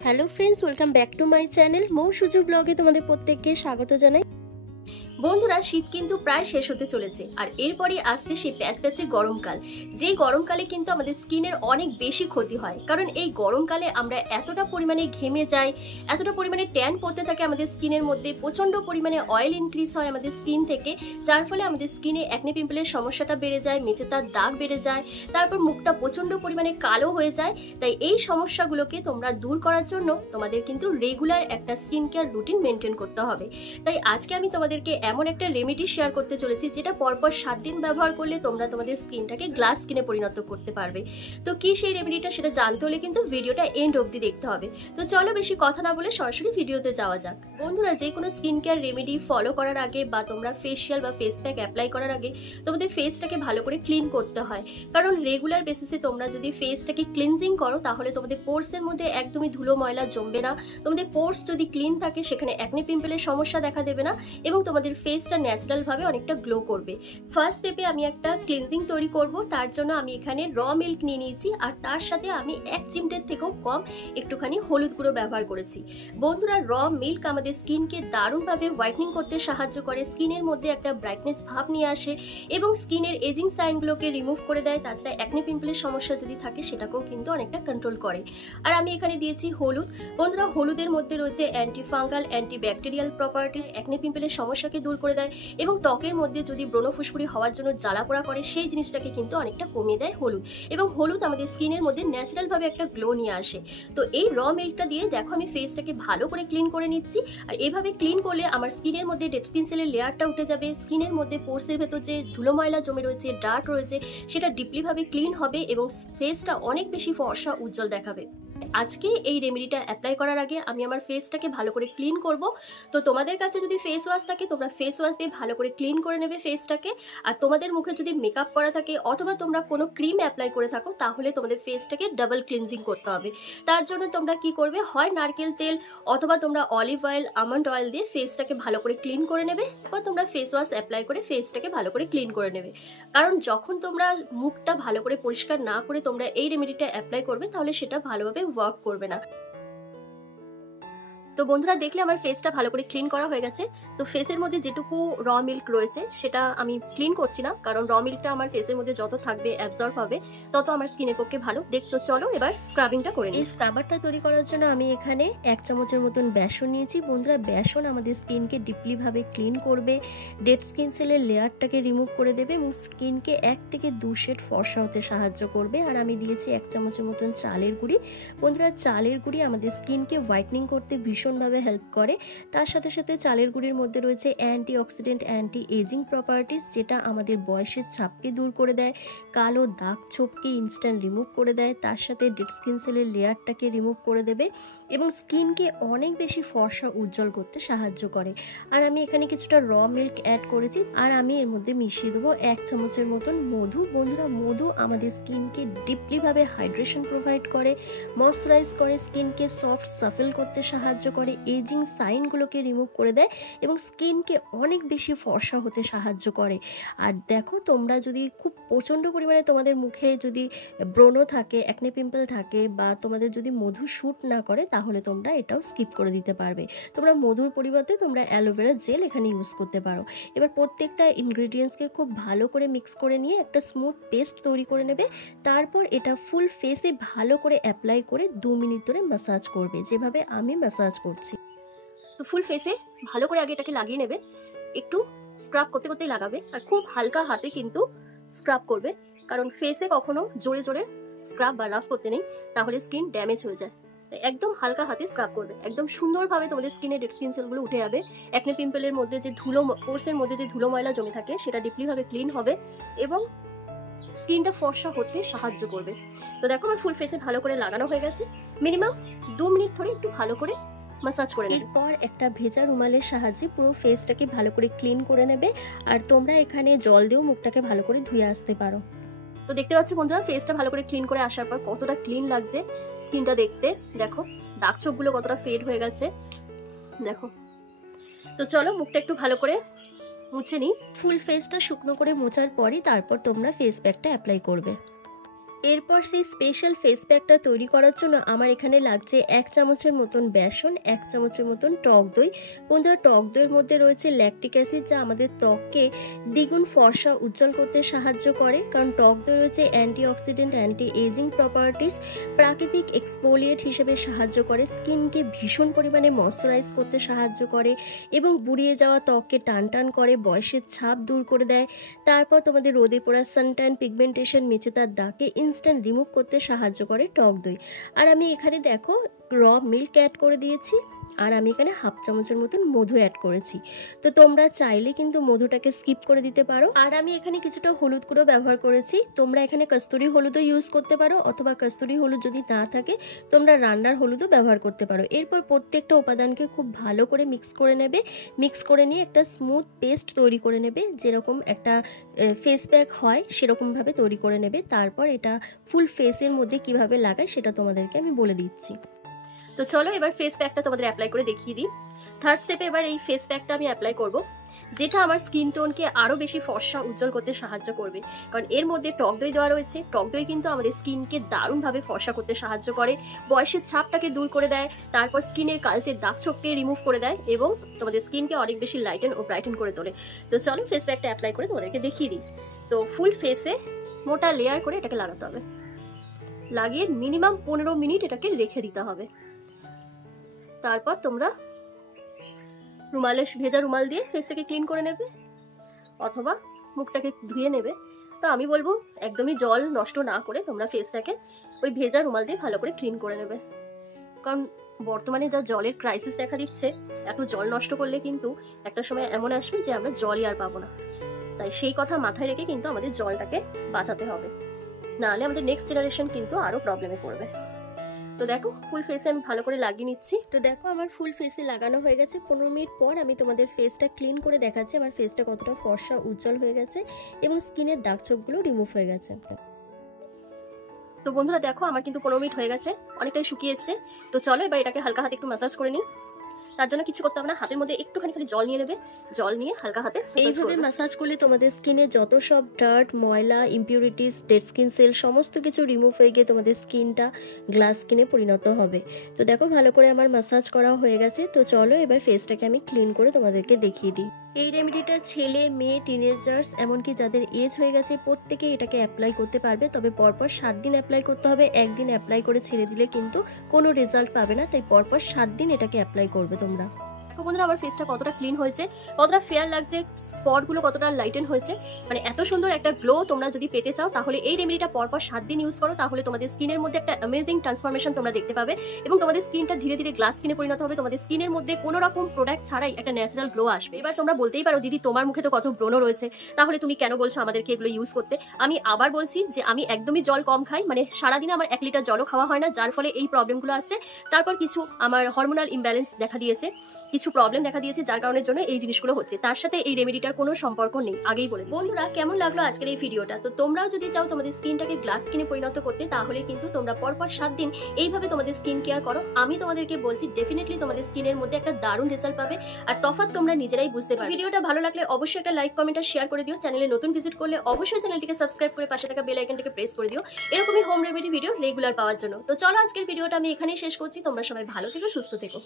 Hello friends, welcome back to my channel. Mou Suju ব্লগে তোমাদের প্রত্যেককে স্বাগত জানাই। বন্ধুরা, শীত কিন্তু প্রায় শেষ হতে চলেছে আর এরপরে আসছে সেই প্যাচপ্যাচে গরমকাল। যেই গরমকালে কিন্তু আমাদের স্কিনের অনেক বেশি ক্ষতি হয়, কারণ এই গরমকালে আমরা এতটা পরিমাণে ঘেমে যাই, এতটা পরিমাণে ট্যান পড়তে থাকে আমাদের স্কিনের মধ্যে, প্রচণ্ড পরিমাণে অয়েল ইনক্রিজ হয় আমাদের স্কিন থেকে, যার ফলে আমাদের স্কিনে অ্যাকনে পিম্পলের সমস্যাটা বেড়ে যায়, মেচেতার দাগ বেড়ে যায়, তারপর মুখটা প্রচণ্ড পরিমাণে কালো হয়ে যায়। তাই এই সমস্যাগুলোকে তোমরা দূর করার জন্য তোমাদের কিন্তু রেগুলার একটা স্কিন কেয়ার রুটিন মেনটেন করতে হবে। তাই আজকে আমি তোমাদেরকে এমন একটা রেমেডি শেয়ার করতে চলেছি যেটা পরপর 7 দিন ব্যবহার করলে তোমরা তোমাদের স্কিনটাকে গ্লাস স্কিনে পরিণত করতে পারবে। তো কি সেই রেমেডিটা সেটা জানতে হলে কিন্তু ভিডিওটা এন্ড অবধি দেখতে হবে। তো চলো বেশি কথা না বলে সরাসরি ভিডিওতে যাওয়া যাক। বন্ধুরা, যে কোনো স্কিন কেয়ার রেমেডি ফলো করার আগে বা তোমরা ফেসিয়াল বা ফেস প্যাক অ্যাপ্লাই করার আগে তোমাদের ফেসটাকে ভালো করে ক্লিন করতে হয়, কারণ রেগুলার বেসিসে তোমরা যদি ফেসটাকে ক্লিনজিং করো তাহলে তোমাদের পোর্সের মধ্যে একদমই ধুলো ময়লা জমবে না। তোমাদের পোর্স যদি ক্লিন থাকে সেখানে অ্যাকনে পিম্পলের সমস্যা দেখা দেবে না এবং তোমাদের ফেসটা ন্যাচারালভাবে অনেকটা গ্লো করবে। ফার্স্ট স্টেপে আমি একটা ক্লিনজিং তৈরি করব। তার জন্য আমি এখানে র মিল্ক নিয়ে নিয়েছি আর তার সাথে আমি 1 চিমটের থেকেও কম একটুখানি হলুদ গুঁড়ো ব্যবহার করেছি। বন্ধুরা, র মিল্ক আমাদের স্কিনকে দারুণভাবে হোয়াইটনিং করতে সাহায্য করে, স্কিনের মধ্যে একটা ব্রাইটনেস ভাব নিয়ে আসে এবং স্কিনের এজিং সাইনগুলোকে রিমুভ করে দেয়। তাছাড়া অ্যাকনে পিম্পলের সমস্যা যদি থাকে সেটাকেও কিন্তু অনেকটা কন্ট্রোল করে। আর আমি এখানে দিয়েছি হলুদ। বন্ধুরা, হলুদের মধ্যে রয়েছে antifungal, antibacterial properties, acne পিম্পলের সমস্যাকে দূর করে দেয় এবং ত্বকের মধ্যে যদি ব্রণ ফুসকুড়ি হওয়ার জন্য জ্বালা পোড়া করে সেই জিনিসটাকে কিন্তু অনেকটা কমিয়ে দেয় হলুদ। এবং হলুদ আমাদের স্কিনের মধ্যে ন্যাচারালভাবে একটা গ্লো নিয়ে আসে। তো এই র মিল্কটা দিয়ে দেখো আমি ফেসটাকে ভালো করে ক্লিন করে নিচ্ছি। আর এভাবে ক্লিন করলে আমার স্কিনের মধ্যে ডেড স্কিন সেলের লেয়ারটা উঠে যাবে, স্কিনের মধ্যে পোর্সের ভেতর যে ধুলো ময়লা জমে রয়েছে, ডার্ট রয়েছে, সেটা ডিপলিভাবে ক্লিন হবে এবং ফেসটা অনেক বেশি ফর্সা উজ্জ্বল দেখাবে। আজকে এই রেমেডিটা অ্যাপ্লাই করার আগে আমি আমার ফেসটাকে ভালো করে ক্লিন করব। তো তোমাদের কাছে যদি ফেস ওয়াশ থাকে তোমরা ফেস ওয়াশ দিয়ে ভালো করে ক্লিন করে নেবে ফেসটাকে। আর তোমাদের মুখে যদি মেকআপ করা থাকে অথবা তোমরা কোনো ক্রিম অ্যাপ্লাই করে থাকো তাহলে তোমাদের ফেসটাকে ডাবল ক্লিনজিং করতে হবে। তার জন্য তোমরা কি করবে, হয় নারকেল তেল অথবা তোমরা অলিভ অয়েল, আমন্ড অয়েল দিয়ে ফেসটাকে ভালো করে ক্লিন করে নেবে, বা তোমরা ফেস ওয়াশ অ্যাপ্লাই করে ফেসটাকে ভালো করে ক্লিন করে নেবে। কারণ যখন তোমরা মুখটা ভালো করে পরিষ্কার না করে তোমরা এই রেমেডিটা অ্যাপ্লাই করবে তাহলে সেটা ভালোভাবে ওয়ার্ক করবে না। তো বন্ধুরা, দেখলে আমার ফেসটা ভালো করে ক্লিন করা হয়ে গেছে। তো ফেসের মধ্যে যেটুকু র মিল্ক রয়েছে সেটা আমি ক্লিন করছি না, কারণ র মিল্কটা আমার ফেসের মধ্যে যত থাকবে অ্যাবজর্ব হবে তত আমার স্কিনের পক্ষে ভালো। দেখছো, চলো এবার স্ক্রাবিংটা করে নিই। এই স্ক্রাবারটা তৈরি করার জন্য আমি এখানে 1 চামচের মতন বেসন নিয়েছি। বন্ধুরা, বেসন আমাদের স্কিনকে ডিপলিভাবে ক্লিন করবে, ডেড স্কিন সেলের লেয়ারটাকে রিমুভ করে দেবে এবং স্কিনকে 1 থেকে 2 শেড ফর্সা হতে সাহায্য করবে। আর আমি দিয়েছি 1 চামচের মতন চালের গুঁড়ি। বন্ধুরা, চালের গুঁড়ি আমাদের স্কিনকে হোয়াইটনিং করতে ভীষণভাবে হেল্প করে। তার সাথে সাথে চালের গুঁড়ির মধ্যে রয়েছে antioxidant, anti ageing properties, যেটা আমাদের বয়সের ছাপকে দূর করে দেয়, কালো দাগ ছোপকে ইনস্ট্যান্ট রিমুভ করে দেয়, তার সাথে ডেড স্কিন সেলের লেয়ারটাকে রিমুভ করে দেবে এবং স্কিনকে অনেক বেশি ফর্সা উজ্জ্বল করতে সাহায্য করে। আর আমি এখানে কিছুটা র মিল্ক অ্যাড করেছি আর আমি এর মধ্যে মিশিয়ে দেবো 1 চামচের মতন মধু। বন্ধুরা, মধু আমাদের স্কিনকে ডিপলিভাবে হাইড্রেশন প্রোভাইড করে, ময়শ্চারাইজ করে, স্কিনকে সফট সাফেল করতে সাহায্য করে, এজিং সাইনগুলোকে রিমুভ করে দেয় এবং স্কিনকে অনেক বেশি ফর্সা হতে সাহায্য করে। আর দেখো, তোমরা যদি খুব প্রচণ্ড পরিমাণে তোমাদের মুখে যদি ব্রণ থাকে, অ্যাকনে পিম্পল থাকে বা তোমাদের যদি মধু শ্যুট না করে তাহলে তোমরা এটাও স্কিপ করে দিতে পারবে। তোমরা মধুর পরিবর্তে তোমরা অ্যালোভেরা জেল এখানে ইউজ করতে পারো। এবার প্রত্যেকটা ইনগ্রিডিয়েন্টসকে খুব ভালো করে মিক্স করে নিয়ে একটা স্মুথ পেস্ট তৈরি করে নেবে। তারপর এটা ফুল ফেসে ভালো করে অ্যাপ্লাই করে 2 মিনিট ধরে ম্যাসাজ করবে, যেভাবে আমি ম্যাসাজ করছি। তো ফুল ফেসে ভালো করে আগে এটাকে লাগিয়ে নেবে, একটু স্ক্রাব করতে করতেই লাগাবে আর খুব হালকা হাতে কিন্তু স্ক্রাব করবে, কারণ ফেসে কখনো জোরে জোরে স্ক্রাব বা রাফ করতে নেই, তাহলে স্কিন ড্যামেজ হয়ে যায়। তাই একদম হালকা হাতে স্ক্রাব করবে, একদম সুন্দরভাবে তোমাদের স্কিনে ডেড স্কিন সেলগুলো উঠে যাবে। অ্যাকনে পিম্পলের মধ্যে যে ধুলো, পোর্সের মধ্যে যে ধুলো ময়লা জমে থাকে সেটা ডিপলিভাবে ক্লিন হবে এবং স্কিনটা ফর্সা হতে সাহায্য করবে। তো দেখো আমার ফুল ফেসে ভালো করে লাগানো হয়ে গেছে। মিনিমাম 2 মিনিট ধরে একটু ভালো করে ম্যাসাজ করে নেবে। এরপর একটা ভেজা রুমালের সাহায্যে পুরো ফেসটাকে ভালো করে ক্লিন করে নেবে আর তোমরা এখানে জল দিয়েও মুখটাকে ভালো করে ধুয়ে আসতে পারো। তো দেখতে পাচ্ছ বন্ধুরা, ফেসটা ভালো করে ক্লিন করে আসার পর কতটা ক্লিন লাগছে স্কিনটা দেখতে। দেখো দাগ ছোপগুলো কতটা ফেড হয়ে গেছে, দেখো। তো চলো মুখটা একটু ভালো করে মুছে নিই। ফুল ফেসটা শুকনো করে মোছার পরই তারপর তোমরা ফেস প্যাকটা অ্যাপ্লাই করবে। এরপর সেই স্পেশাল ফেস প্যাকটা তৈরি করার জন্য আমার এখানে লাগছে 1 চামচের মতন বেসন, 1 চামচের মতন টক দই। বন্ধুরা, টক দইয়ের মধ্যে রয়েছে ল্যাকটিক অ্যাসিড, যা আমাদের ত্বককে দ্বিগুণ ফর্সা উজ্জ্বল করতে সাহায্য করে। কারণ টক দই রয়েছে অ্যান্টিঅক্সিডেন্ট, অ্যান্টি এজিং প্রপার্টিস, প্রাকৃতিক এক্সফোলিয়েট হিসেবে সাহায্য করে, স্কিনকে ভীষণ পরিমাণে ময়শ্চারাইজ করতে সাহায্য করে এবং বুড়িয়ে যাওয়া ত্বককে টান টান করে, বয়সের ছাপ দূর করে দেয়। তারপর তোমাদের রোদে পড়া সানট্যান, পিগমেন্টেশন, মেচেদার দাগকে ইনস্ট্যান্ট রিমুভ করতে সাহায্য করে টক দই। আর আমি এখানে দেখো র মিল্ক অ্যাড করে দিয়েছি, আর আমি এখানে 1/2 চামচের মতন মধু অ্যাড করেছি। তো তোমরা চাইলে কিন্তু মধুটাকে স্কিপ করে দিতে পারো। আর আমি এখানে কিছুটা হলুদ গুঁড়ো ব্যবহার করেছি। তোমরা এখানে কস্তুরি হলুদও ইউজ করতে পারো, অথবা কস্তুরি হলুদ যদি না থাকে তোমরা রান্নার হলুদও ব্যবহার করতে পারো। এরপর প্রত্যেকটা উপাদানকে খুব ভালো করে মিক্স করে নেবে। মিক্স করে নিয়ে একটা স্মুথ পেস্ট তৈরি করে নেবে, যেরকম একটা ফেস প্যাক হয় সেরকমভাবে তৈরি করে নেবে। তারপর এটা ফুল ফেসের মধ্যে কিভাবে লাগায় সেটা তোমাদেরকে আমি বলে দিচ্ছি। তো চলো এবার ফেস প্যাকটা তোমাদের অ্যাপ্লাই করে দেখিয়ে দিই। থার্ড স্টেপে এবার এই ফেস প্যাকটা আমি অ্যাপ্লাই করব, যেটা আমার স্কিন টোনকে আরও বেশি ফর্সা উজ্জ্বল করতে সাহায্য করবে। কারণ এর মধ্যে টক দই দেওয়া রয়েছে। টক দই কিন্তু আমাদের স্কিনকে দারুণভাবে ফর্সা করতে সাহায্য করে, বয়সের ছাপটাকে দূর করে দেয়, তারপর স্কিনের কালচে দাগ ছোপকে রিমুভ করে দেয় এবং তোমাদের স্কিনকে অনেক বেশি লাইটেন ও ব্রাইটেন করে তোলে। তো চলো ফেস প্যাকটা অ্যাপ্লাই করে তোমাদেরকে দেখিয়ে দিই। তো ফুল ফেসে মোটা লেয়ার করে এটাকে লাগাতে হবে। লাগিয়ে মিনিমাম 15 মিনিট এটাকে রেখে দিতে হবে। তারপর তোমরা ভেজা রুমাল দিয়ে ফেসটাকে ক্লিন করে নেবে, অথবা মুখটাকে ধুয়ে নেবে। তো আমি বলবো একদমই জল নষ্ট না করে তোমরা ফেসটাকে ওই ভেজা রুমাল দিয়ে ভালো করে ক্লিন করে নেবে। কারণ বর্তমানে যা জলের ক্রাইসিস দেখা দিচ্ছে, এত জল নষ্ট করলে কিন্তু একটা সময় এমন আসবে যে আমরা জলই আর পাবো না। তাই সেই কথা মাথায় রেখে কিন্তু আমাদের জলটাকে বাঁচাতে হবে, নাহলে আমাদের নেক্সট জেনারেশন কিন্তু আরো প্রবলেমে পড়বে। তো দেখো ফুল ফেসে আমি ভালো করে লাগিয়ে নিচ্ছি। তো দেখো আমার ফুল ফেসে লাগানো হয়ে গেছে। 15 মিনিট পর আমি তোমাদের ফেসটা ক্লিন করে দেখাচ্ছি আমার ফেসটা কতটা ফর্সা উজ্জ্বল হয়ে গেছে এবং স্কিনের দাগ ছোপগুলো রিমুভ হয়ে গেছে। তো বন্ধুরা দেখো আমার কিন্তু 15 মিনিট হয়ে গেছে, অনেকটাই শুকিয়ে এসছে। তো চলো এবার এটাকে হালকা হাতে একটু ম্যাসাজ করে নিই। তার জন্য কিছু করতে হবে না, হাতের মধ্যে একটুখানি খালি জল নিয়ে নেবে। জল নিয়ে হালকা হাতে এইভাবে ম্যাসাজ করলে তোমাদের স্কিনে যত সব ডার্ট, ময়লা, ইমপিউরিটিস, ডেড স্কিন সেল সমস্ত কিছু রিমুভ হয়ে গিয়ে তোমাদের স্কিনটা গ্লাস স্কিনে পরিণত হবে। তো দেখো ভালো করে আমার ম্যাসাজ করা হয়ে গেছে। তো চলো এবার ফেসটাকে আমি ক্লিন করে তোমাদেরকে দেখিয়ে দিই। এই রেমেডিটা ছেলে, মেয়ে, টিনেজার্স এমনকি যাদের এজ হয়ে গেছে প্রত্যেকে এটাকে অ্যাপ্লাই করতে পারবে। তবে পরপর 7 দিন অ্যাপ্লাই করতে হবে। একদিন অ্যাপ্লাই করে ছেড়ে দিলে কিন্তু কোনো রেজাল্ট পাবে না, তাই পরপর 7 দিন এটাকে অ্যাপ্লাই করবে তোমরা। দেখো বন্ধুরা আমার ফেসটা কতটা ক্লিন হয়েছে, কতটা ফেয়ার লাগছে, স্পটগুলো কতটা লাইটেন হয়েছে। মানে এত সুন্দর একটা গ্লো তোমরা যদি পেতে চাও তাহলে এই রেমেডিটা পরপর 7 দিন ইউজ করো, তাহলে তোমাদের স্কিনের মধ্যে একটা অ্যামেজিং ট্রান্সফরমেশন তোমরা দেখতে পাবে এবং তোমাদের স্কিনটা ধীরে ধীরে গ্লাস স্কিনে পরিণত হবে। তোমাদের স্কিনের মধ্যে কোনো রকম প্রোডাক্ট ছাড়াই একটা ন্যাচারাল গ্লো আসবে। এবার তোমরা বলতেই পারো দিদি তোমার মুখে তো কত ব্রণ রয়েছে, তাহলে তুমি কেন বলছো আমাদেরকে এগুলো ইউজ করতে? আমি আবার বলছি যে আমি একদমই জল কম খাই, মানে সারাদিনে আমার 1 লিটার জলও খাওয়া হয় না, যার ফলে এই প্রবলেমগুলো আসছে। তারপর কিছু আমার হরমোনাল ইমব্যালেন্স দেখা দিয়েছে, কিছু প্রবলেম দেখা দিয়েছে, যার কারণের জন্য এই জিনিসগুলো হচ্ছে। তার সাথে এই রেমেডিটার কোনো সম্পর্ক নেই, আগেই বলে। বন্ধুরা কেমন লাগলো আজকের এই ভিডিওটা? তো তোমরাও যদি চাও তোমাদের স্কিনটাকে গ্লাস স্কিনে পরিণত করতে, তাহলে কিন্তু তোমরা পরপর 7 দিন এইভাবে তোমাদের স্কিন কেয়ার করো। আমি তোমাদেরকে বলছি ডেফিনেটলি তোমাদের স্কিনের মধ্যে একটা দারুণ রেজাল্ট পাবে, আর তফাৎ তোমরা নিজেরাই বুঝতে পারবে। ভিডিওটা ভালো লাগলে অবশ্যই একটা লাইক, কমেন্ট আর শেয়ার করে দিও। চ্যানেলে নতুন ভিজিট করলে অবশ্যই চ্যানেলটিকে সাবস্ক্রাইব করে পাশে থাকা বেল আইকনটাকে প্রেস করে দিও এরকমই হোম রেমেডি ভিডিও রেগুলার পাওয়ার জন্য। তো চলো আজকের ভিডিওটা আমি এখানেই শেষ করছি। তোমরা সবাই ভালো থেকো, সুস্থ থেকো।